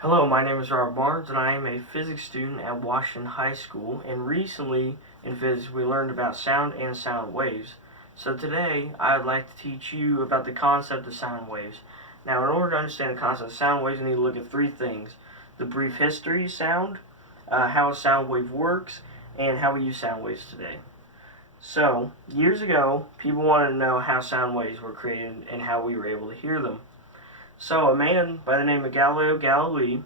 Hello, my name is Robert Barnes, and I am a physics student at Washington High School. And recently in physics, we learned about sound and sound waves. So today, I would like to teach you about the concept of sound waves. Now, in order to understand the concept of sound waves, we need to look at three things: the brief history of sound, how a sound wave works, and how we use sound waves today. So, years ago, people wanted to know how sound waves were created and how we were able to hear them. So a man by the name of Galileo Galilei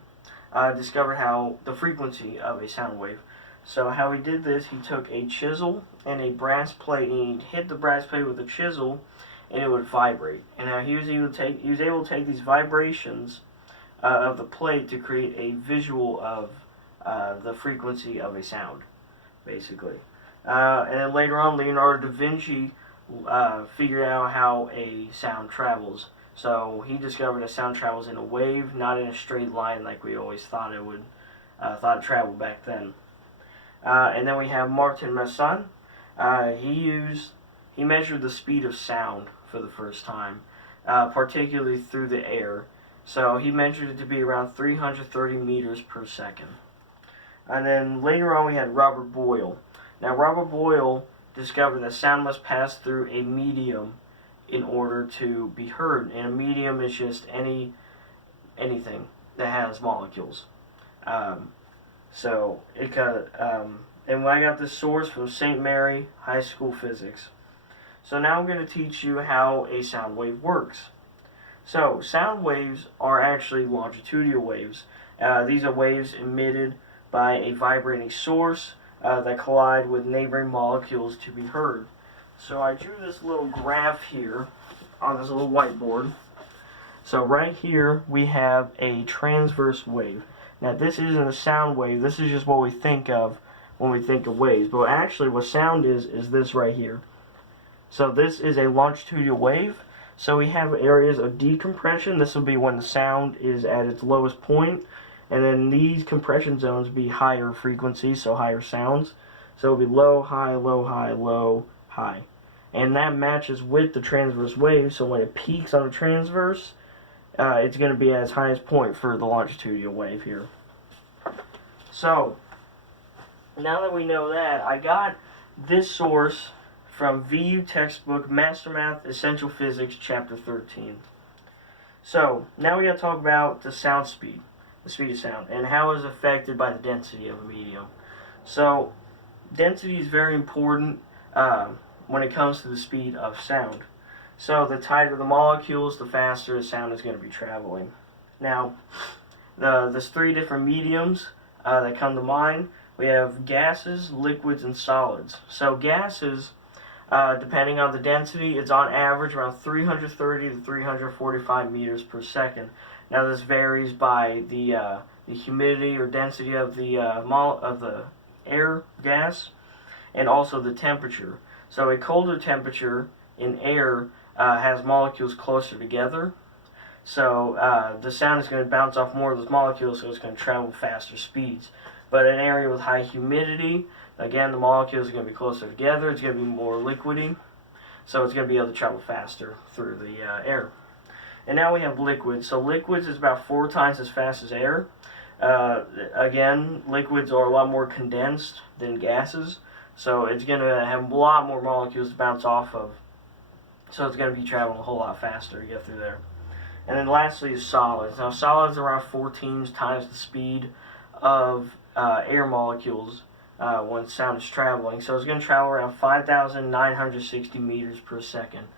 discovered how the frequency of a sound wave. So how he did this, he took a chisel and a brass plate, and he hit the brass plate with a chisel, and it would vibrate. And now he was able to take these vibrations of the plate to create a visual of the frequency of a sound, basically. And then later on, Leonardo da Vinci figured out how a sound travels. So he discovered that sound travels in a wave, not in a straight line like we always thought it would, thought it traveled back then. And then we have Martin Masson. He measured the speed of sound for the first time, particularly through the air. So he measured it to be around 330 meters per second. And then later on we had Robert Boyle. Now Robert Boyle discovered that sound must pass through a medium in order to be heard. And a medium is just anything that has molecules. So it got and I got this source from St. Mary High School Physics. So now I'm going to teach you how a sound wave works. So sound waves are actually longitudinal waves. These are waves emitted by a vibrating source that collide with neighboring molecules to be heard. So I drew this little graph here on this little whiteboard. So right here we have a transverse wave. Now this isn't a sound wave, this is just what we think of when we think of waves. But actually what sound is this right here. So this is a longitudinal wave. So we have areas of decompression. This will be when the sound is at its lowest point. And then these compression zones be higher frequencies, so higher sounds. So it'll be low, high, low, high, low, high. And that matches with the transverse wave, so when it peaks on the transverse, it's going to be at its highest point for the longitudinal wave here. So, now that we know that, I got this source from VU textbook Master Math Essential Physics Chapter 13. So, now we got to talk about the sound speed, the speed of sound, and how it is affected by the density of a medium. So, density is very important when it comes to the speed of sound. So the tighter the molecules, the faster the sound is going to be traveling. Now, there's three different mediums that come to mind. We have gases, liquids, and solids. So gases, depending on the density, it's on average around 330 to 345 meters per second. Now this varies by the humidity or density of the air gas, and also the temperature. So a colder temperature in air has molecules closer together. So the sound is going to bounce off more of those molecules, so it's going to travel faster speeds. But in an area with high humidity, again, the molecules are going to be closer together. It's going to be more liquidy, so it's going to be able to travel faster through the air. And now we have liquids. So liquids is about 4 times as fast as air. Again, liquids are a lot more condensed than gases. So it's going to have a lot more molecules to bounce off of. So it's going to be traveling a whole lot faster to get through there. And then lastly is solids. Now solids are around 14 times the speed of air molecules when sound is traveling. So it's going to travel around 5,960 meters per second.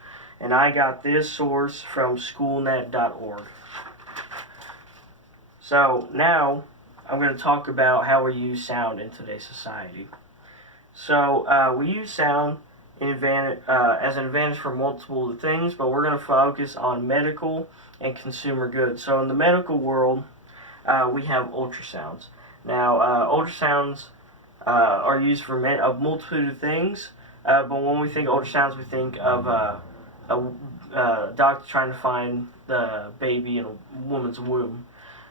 And I got this source from schoolnet.org. So now I'm going to talk about how we use sound in today's society. So we use sound as an advantage for multiple things, but we're going to focus on medical and consumer goods. So in the medical world, we have ultrasounds. Now, ultrasounds are used for a multitude of things, but when we think ultrasounds, we think of a doctor trying to find the baby in a woman's womb.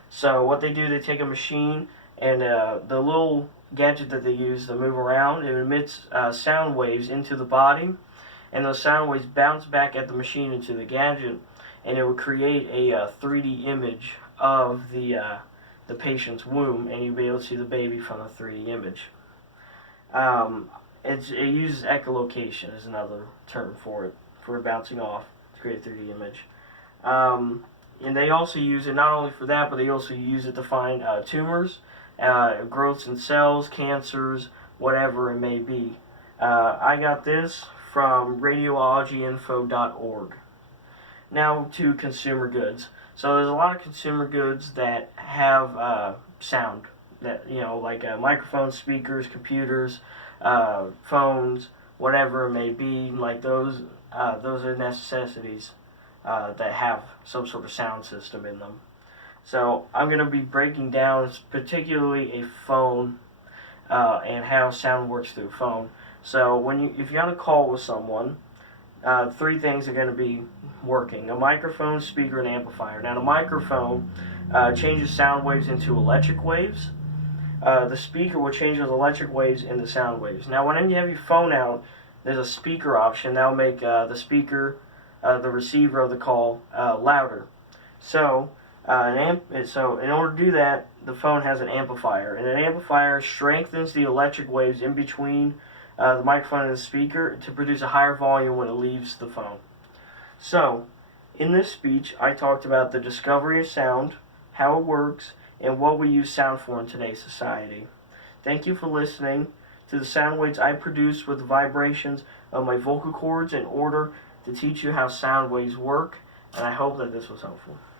So what they do, they take a machine, and the little gadget that they use to move around, it emits sound waves into the body, and those sound waves bounce back at the machine into the gadget, and it will create a 3D image of the the patient's womb, and you'll be able to see the baby from the 3D image. It uses echolocation is another term for it, for bouncing off to create a 3D image. And they also use it not only for that, but they also use it to find tumors, growths in cells, cancers, whatever it may be. I got this from radiologyinfo.org. Now to consumer goods. So there's a lot of consumer goods that have sound, that like microphones, speakers, computers, phones, whatever it may be. Like those are necessities that have some sort of sound system in them. So I'm going to be breaking down particularly a phone and how sound works through a phone. So if you're on a call with someone, three things are going to be working: a microphone, speaker, and amplifier. Now the microphone changes sound waves into electric waves. The speaker will change those electric waves into sound waves. Now when you have your phone out, there's a speaker option that will make the speaker, the receiver of the call, louder. So in order to do that, the phone has an amplifier, and an amplifier strengthens the electric waves in between the microphone and the speaker to produce a higher volume when it leaves the phone. So, in this speech, I talked about the discovery of sound, how it works, and what we use sound for in today's society. Thank you for listening to the sound waves I produce with the vibrations of my vocal cords in order to teach you how sound waves work, and I hope that this was helpful.